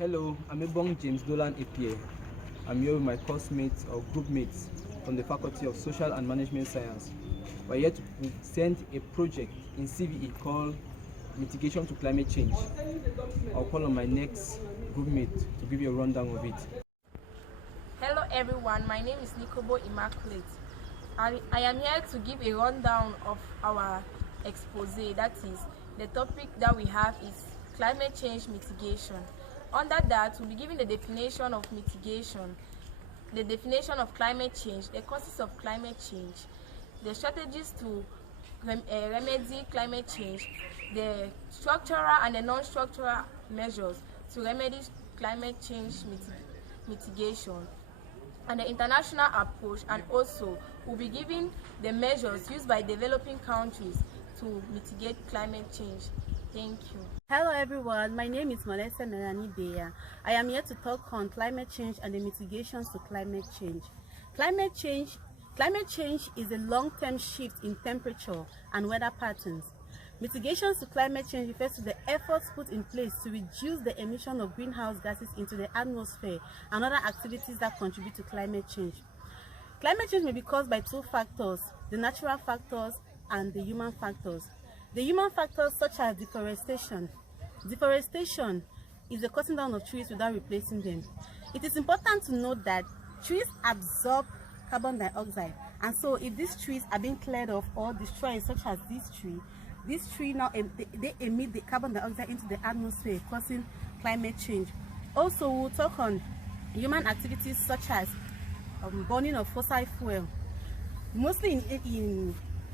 Hello, I'm Ebong James Dolan APA. I'm here with my course mates or group mates from the Faculty of Social and Management Science. We're here to present a project in CVE called Mitigation to Climate Change. I'll call on my next group mate to give you a rundown of it. Hello everyone, my name is Nikobo Immaculate. I am here to give a rundown of our expose. That is, the topic that we have is climate change mitigation. Under that, we'll be giving the definition of mitigation, the definition of climate change, the causes of climate change, the strategies to remedy climate change, the structural and the non-structural measures to remedy climate change mitigation, and the international approach, and also we'll be giving the measures used by developing countries to mitigate climate change. Thank you. Hello everyone, my name is Molesa Melanie Buea. I am here to talk on climate change and the mitigations to climate change. Climate change is a long-term shift in temperature and weather patterns. Mitigations to climate change refers to the efforts put in place to reduce the emission of greenhouse gases into the atmosphere and other activities that contribute to climate change. Climate change may be caused by two factors, the natural factors and the human factors. The human factors such as deforestation. Deforestation is the cutting down of trees without replacing them. It is important to note that trees absorb carbon dioxide, and so if these trees are being cleared off or destroyed, such as this tree now they emit the carbon dioxide into the atmosphere, causing climate change. Also, we'll talk on human activities such as burning of fossil fuel. Mostly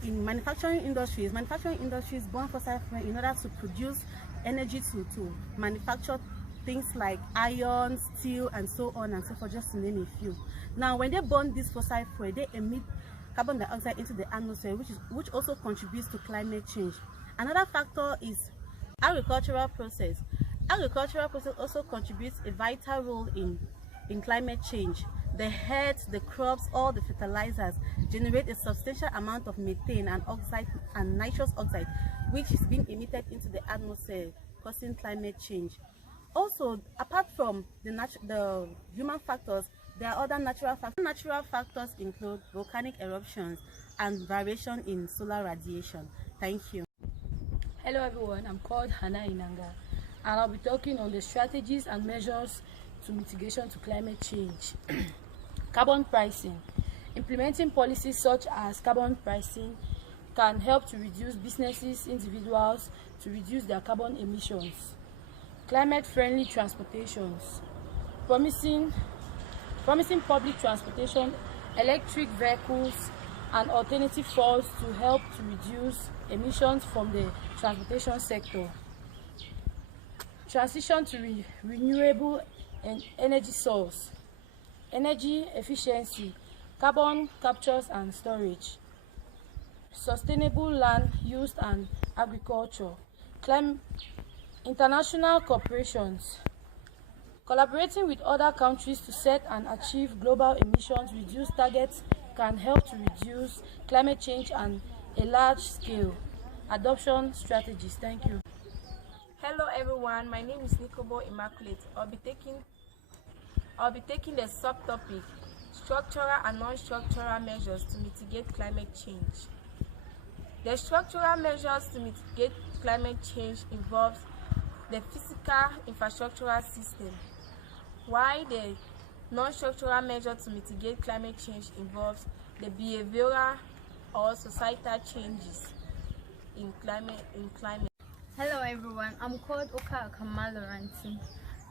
in manufacturing industries burn fossil fuel in order to produce energy to manufacture things like iron, steel, and so on and so forth, just to name a few. Now, when they burn this fossil fuel, they emit carbon dioxide into the atmosphere, which also contributes to climate change. Another factor is agricultural process. Agricultural process also contributes a vital role in climate change. The herbs, the crops, all the fertilizers generate a substantial amount of methane and oxide and nitrous oxide, which is being emitted into the atmosphere, causing climate change. Also, apart from the human factors, there are other natural factors. Natural factors include volcanic eruptions and variation in solar radiation. Thank you. Hello everyone, I'm called Hannah Inanga, and I'll be talking on the strategies and measures to mitigation to climate change. Carbon pricing. Implementing policies such as carbon pricing can help to reduce businesses, individuals to reduce their carbon emissions. Climate-friendly transportations. Promising public transportation, electric vehicles, and alternative fuels to help to reduce emissions from the transportation sector. Transition to renewable energy source. Energy efficiency, carbon capture and storage, sustainable land use and agriculture, international corporations. Collaborating with other countries to set and achieve global emissions reduce targets can help to reduce climate change and a large scale adoption strategies. Thank you. Hello everyone, my name is Nikobo Immaculate. I'll be taking the subtopic structural and non-structural measures to mitigate climate change. The structural measures to mitigate climate change involves the physical infrastructural system, while the non-structural measure to mitigate climate change involves the behavioral or societal changes in climate. Hello everyone, I'm called Oka Kamaloranti.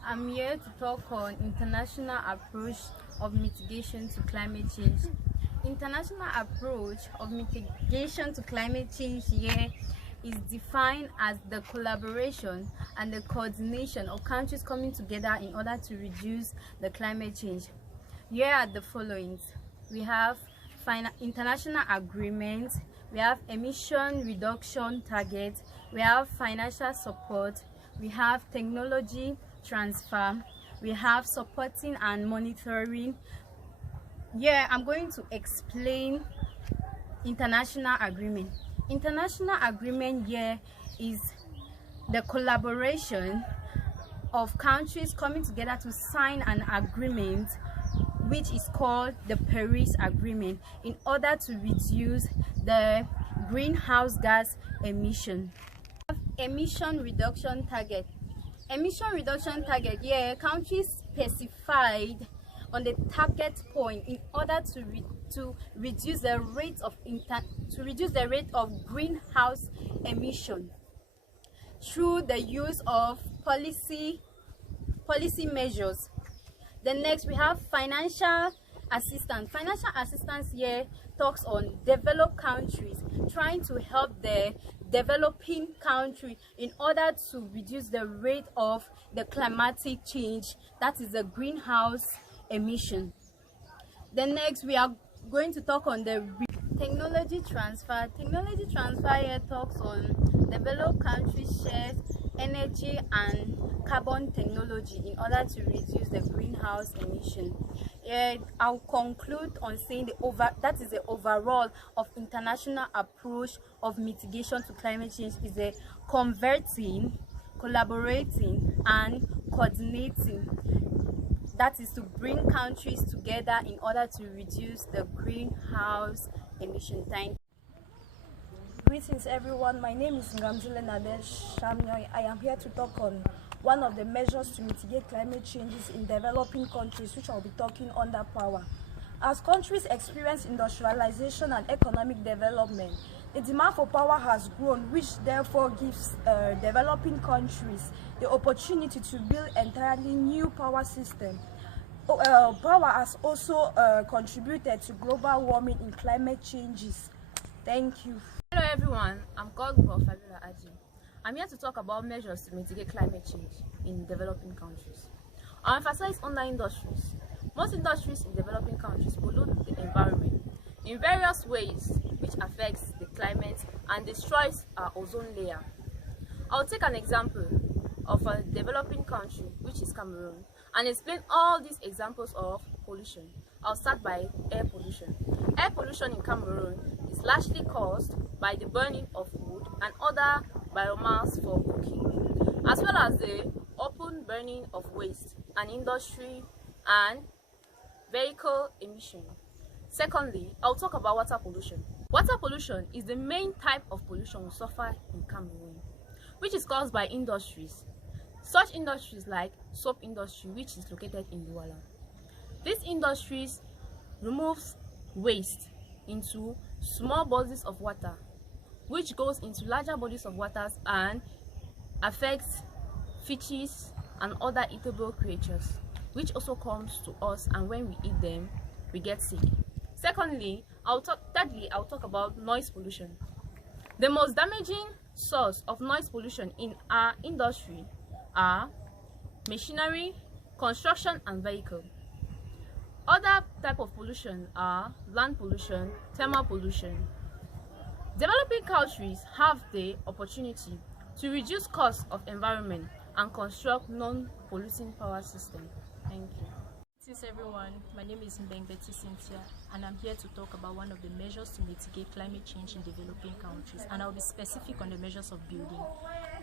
I'm here to talk on international approach of mitigation to climate change. International approach of mitigation to climate change here is defined as the collaboration and the coordination of countries coming together in order to reduce the climate change. Here are the following. We have international agreements, we have emission reduction targets, we have financial support, we have technology transfer, we have supporting and monitoring. Yeah, I'm going to explain international agreement. International agreement here is the collaboration of countries coming together to sign an agreement which is called the Paris Agreement in order to reduce the greenhouse gas emission. Emission reduction target. Emission reduction target, countries specified on the target point in order to reduce the rate of greenhouse emission through the use of policy measures. Then next we have financial assistance. Financial assistance here talks on developed countries trying to help the developing country in order to reduce the rate of the climatic change, that is the greenhouse emission. Then next we are going to talk on the technology transfer. Technology transfer here talks on developed countries share energy and carbon technology in order to reduce the greenhouse emission. I'll conclude on saying that is the overall of international approach of mitigation to climate change is a converting, collaborating and coordinating. That is to bring countries together in order to reduce the greenhouse emission. Thank you. Greetings everyone, my name is Ngamzile Nadesh Shamnyoy. I am here to talk on one of the measures to mitigate climate changes in developing countries, which I'll be talking under power. As countries experience industrialization and economic development, the demand for power has grown, which therefore gives developing countries the opportunity to build entirely new power system. Power has also contributed to global warming in climate changes. Thank you. Hello everyone, I'm called Frederick. I'm here to talk about measures to mitigate climate change in developing countries. I'll emphasize on the industries. Most industries in developing countries pollute the environment in various ways, which affects the climate and destroys our ozone layer. I'll take an example of a developing country, which is Cameroon, and explain all these examples of pollution. I'll start by air pollution. Air pollution in Cameroon is largely caused by the burning of wood and other biomass for cooking, as well as the open burning of waste and industry and vehicle emission. Secondly, I'll talk about water pollution. Water pollution is the main type of pollution we suffer in Cameroon, which is caused by industries. Such industries like soap industry, which is located in Buea. These industries removes waste into small bodies of water, which goes into larger bodies of water and affects fishes and other eatable creatures, which also comes to us, and when we eat them, we get sick. Thirdly, I'll talk about noise pollution. The most damaging source of noise pollution in our industry are machinery, construction and vehicle. Other type of pollution are land pollution, thermal pollution. Developing countries have the opportunity to reduce costs of environment and construct non-polluting power system. Thank you. Greetings everyone, my name is Mbengbetti Cynthia and I'm here to talk about one of the measures to mitigate climate change in developing countries, and I'll be specific on the measures of building.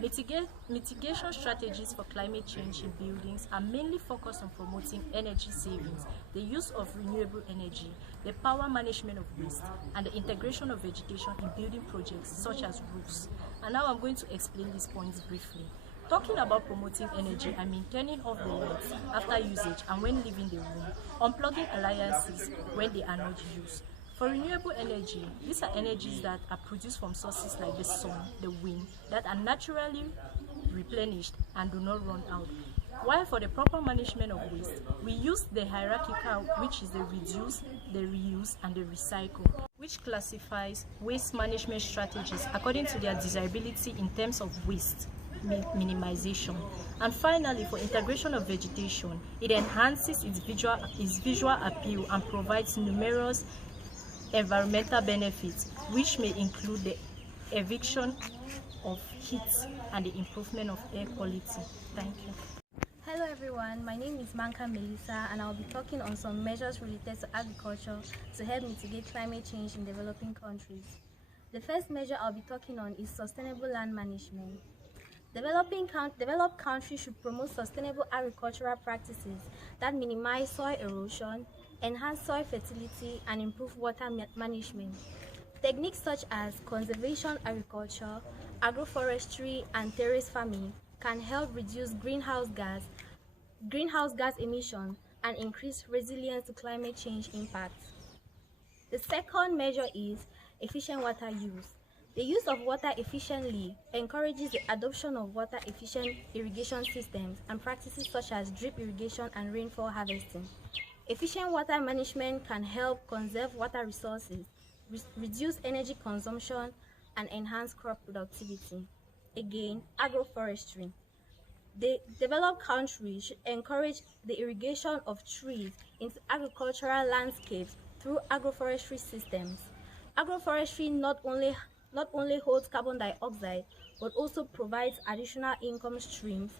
Mitigation strategies for climate change in buildings are mainly focused on promoting energy savings, the use of renewable energy, the power management of waste, and the integration of vegetation in building projects such as roofs. And now I'm going to explain these points briefly. Talking about promoting energy, I mean turning off the lights after usage and when leaving the room, unplugging appliances when they are not used. For renewable energy, these are energies that are produced from sources like the sun, the wind, that are naturally replenished and do not run out. While for the proper management of waste, we use the hierarchical, which is the reduce, the reuse, and the recycle, which classifies waste management strategies according to their desirability in terms of waste minimization. And finally, for integration of vegetation, it enhances its visual appeal and provides numerous environmental benefits, which may include the eviction of heat and the improvement of air quality. Thank you. Hello everyone, my name is Manka Melissa and I'll be talking on some measures related to agriculture to help mitigate climate change in developing countries. The first measure I'll be talking on is sustainable land management. Developed countries should promote sustainable agricultural practices that minimize soil erosion, enhance soil fertility, and improve water management. Techniques such as conservation agriculture, agroforestry, and terrace farming can help reduce greenhouse gas emissions and increase resilience to climate change impacts. The second measure is efficient water use. The use of water efficiently encourages the adoption of water-efficient irrigation systems and practices such as drip irrigation and rainfall harvesting. Efficient water management can help conserve water resources, reduce energy consumption, and enhance crop productivity. Again, agroforestry. The developed countries should encourage the irrigation of trees into agricultural landscapes through agroforestry systems. Agroforestry not only holds carbon dioxide but also provides additional income streams,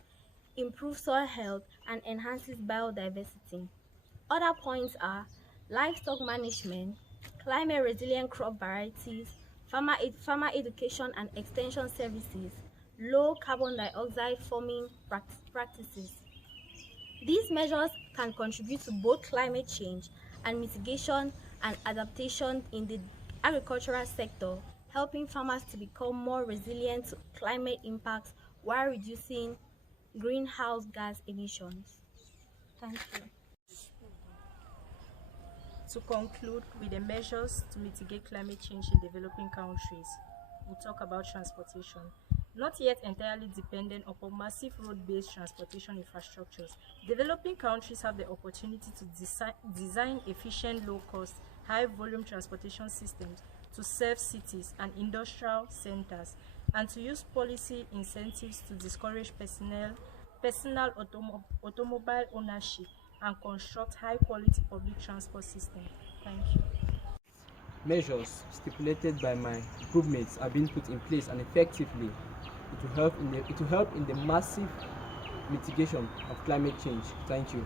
improves soil health, and enhances biodiversity. Other points are livestock management, climate resilient crop varieties, farmer education and extension services, low carbon dioxide farming practices. These measures can contribute to both climate change and mitigation and adaptation in the agricultural sector, helping farmers to become more resilient to climate impacts while reducing greenhouse gas emissions. Thank you. To conclude with the measures to mitigate climate change in developing countries, we'll talk about transportation. Not yet entirely dependent upon massive road-based transportation infrastructures, developing countries have the opportunity to design efficient, low-cost, high-volume transportation systems to serve cities and industrial centers, and to use policy incentives to discourage personal automobile ownership and construct high-quality public transport systems. Thank you. Measures stipulated by my group mates are being put in place, and effectively it will help in the massive mitigation of climate change. Thank you.